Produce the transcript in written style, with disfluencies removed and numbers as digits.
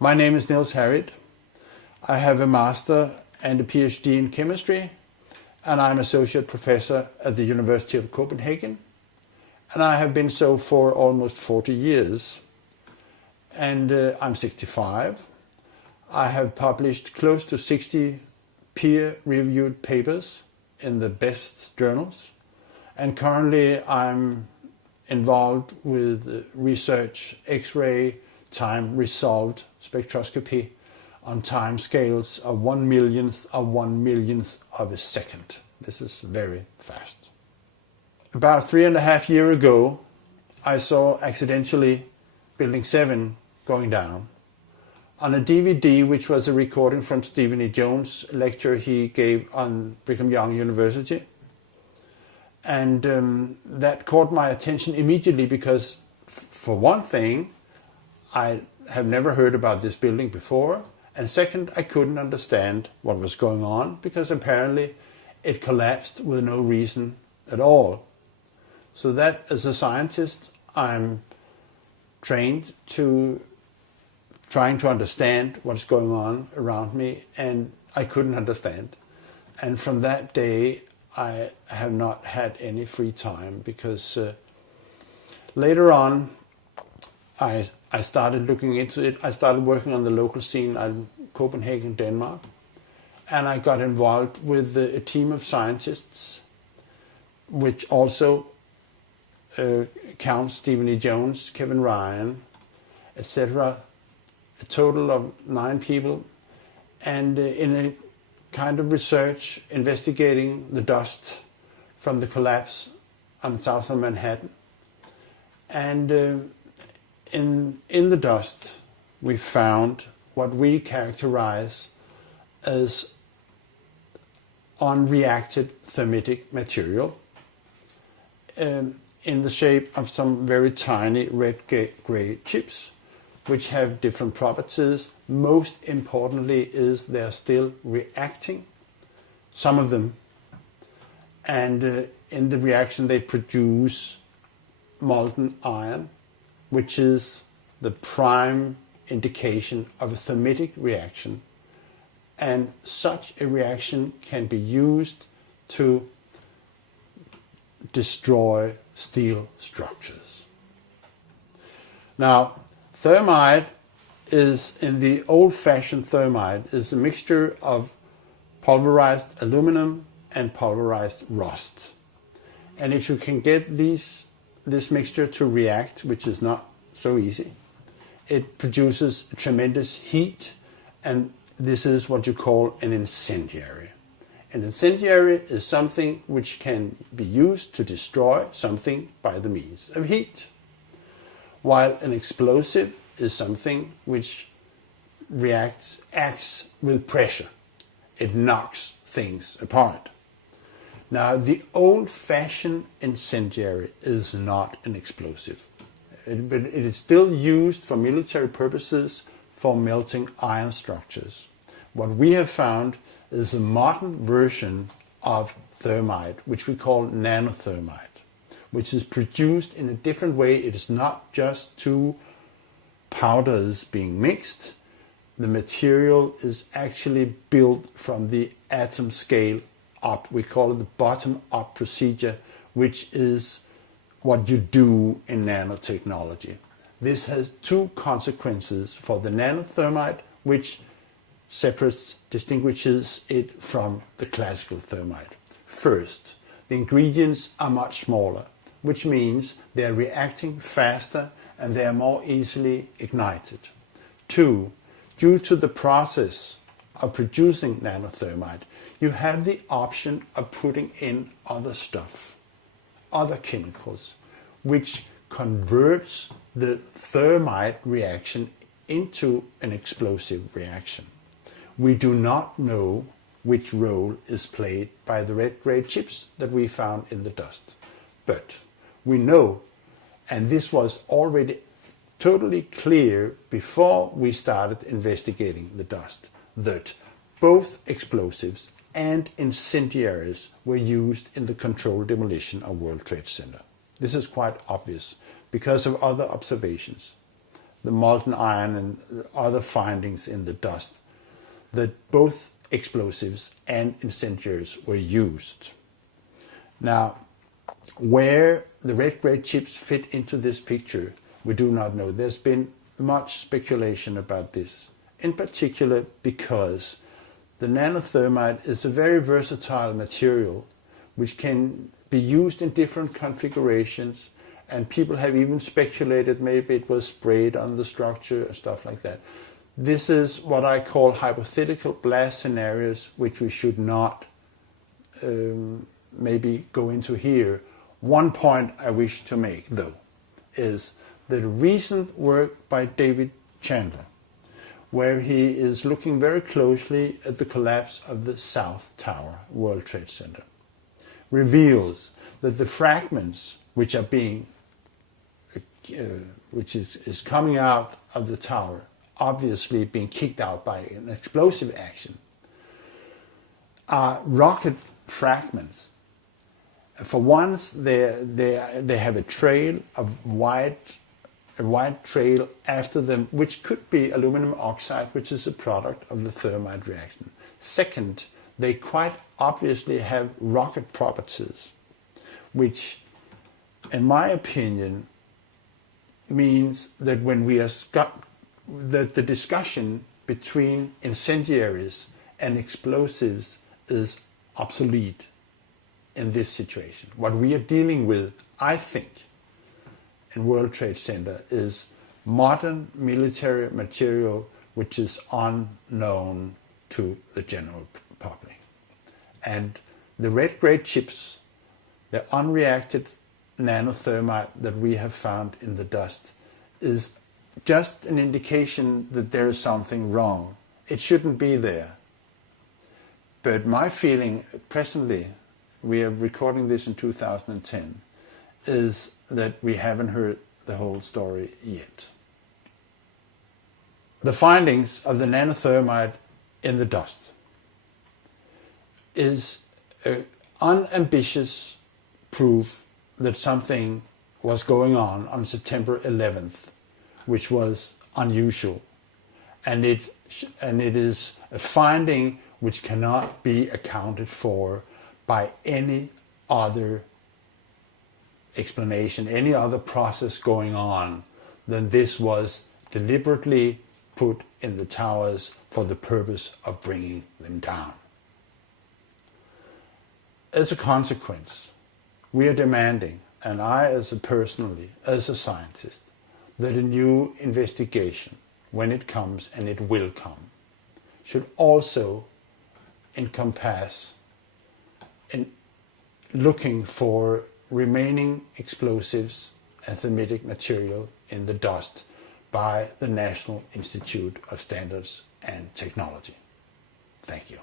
My name is Niels Harriet. I have a master and a PhD in chemistry, and I'm associate professor at the University of Copenhagen, and I have been so for almost 40 years. And I'm 65. I have published close to 60 peer-reviewed papers in the best journals, and currently I'm involved with research X-ray time resolved spectroscopy on time scales of 1/millionth of a second. This is very fast. About 3.5 years ago, I saw accidentally Building 7 going down on a DVD, which was a recording from Stephen E. Jones' lecture he gave on Brigham Young University. And that caught my attention immediately because, for one thing, I have never heard about this building before, and second, I couldn't understand what was going on because apparently it collapsed with no reason at all. So that, as a scientist, I'm trained to trying to understand what's going on around me, and I couldn't understand. And from that day, I have not had any free time because later on, I started looking into it. I started working on the local scene in Copenhagen, Denmark, and I got involved with a team of scientists, which also counts Stephen E. Jones, Kevin Ryan, etc. A total of 9 people, and in a kind of research investigating the dust from the collapse on south of Manhattan. And in the dust, we found what we characterize as unreacted thermitic material in the shape of some very tiny red-gray chips, which have different properties. Most importantly is they're still reacting, some of them, and in the reaction they produce molten iron, which is the prime indication of a thermitic reaction, and such a reaction can be used to destroy steel structures. Now, thermite is, in the old-fashioned thermite, is a mixture of pulverized aluminum and pulverized rust. And if you can get this mixture to react, which is not so easy, it produces tremendous heat, and this is what you call an incendiary. An incendiary is something which can be used to destroy something by the means of heat, while an explosive is something which acts with pressure. It knocks things apart. Now, the old-fashioned incendiary is not an explosive, but it is still used for military purposes for melting iron structures. What we have found is a modern version of thermite, which we call nanothermite, which is produced in a different way. It is not just 2 powders being mixed. The material is actually built from the atom scale up. We call it the bottom-up procedure, which is what you do in nanotechnology. This has 2 consequences for the nanothermite, which distinguishes it from the classical thermite. First, the ingredients are much smaller, which means they are reacting faster and they are more easily ignited. 2, due to the process of producing nanothermite, you have the option of putting in other stuff, other chemicals, which converts the thermite reaction into an explosive reaction. We do not know which role is played by the red-gray chips that we found in the dust. But we know, and this was already totally clear before we started investigating the dust, that both explosives and incendiaries were used in the controlled demolition of World Trade Center. This is quite obvious because of other observations. the molten iron and other findings in the dust, that both explosives and incendiaries were used. Now, where the red grade chips fit into this picture, we do not know. There's been much speculation about this, in particular because the nanothermite is a very versatile material which can be used in different configurations, and people have even speculated maybe it was sprayed on the structure and stuff like that. This is what I call hypothetical blast scenarios, which we should not maybe go into here. One point I wish to make, though, is the recent work by David Chandler, where he is looking very closely at the collapse of the South Tower World Trade Center, reveals that the fragments which are being, which is coming out of the tower, obviously being kicked out by an explosive action, are rocket fragments. For once, they have a trail of a white trail after them, which could be aluminum oxide, which is a product of the thermite reaction. Second, they quite obviously have rocket properties, which, in my opinion, means that when we are that the discussion between incendiaries and explosives is obsolete in this situation. What we are dealing with, I think, in World Trade Center is modern military material which is unknown to the general public. And the red grade chips, the unreacted nanothermite that we have found in the dust, is just an indication that there is something wrong. It shouldn't be there. But my feeling presently, we are recording this in 2010, is that we haven't heard the whole story yet. The findings of the nanothermite in the dust is an unambitious proof that something was going on September 11th, which was unusual. And it is a finding which cannot be accounted for by any other explanation, any other process going on than this was deliberately put in the towers for the purpose of bringing them down. As a consequence, we are demanding, and I as a scientist, that a new investigation, when it comes, and it will come, should also encompass in looking for remaining explosives and thermitic material in the dust by the National Institute of Standards and Technology. Thank you.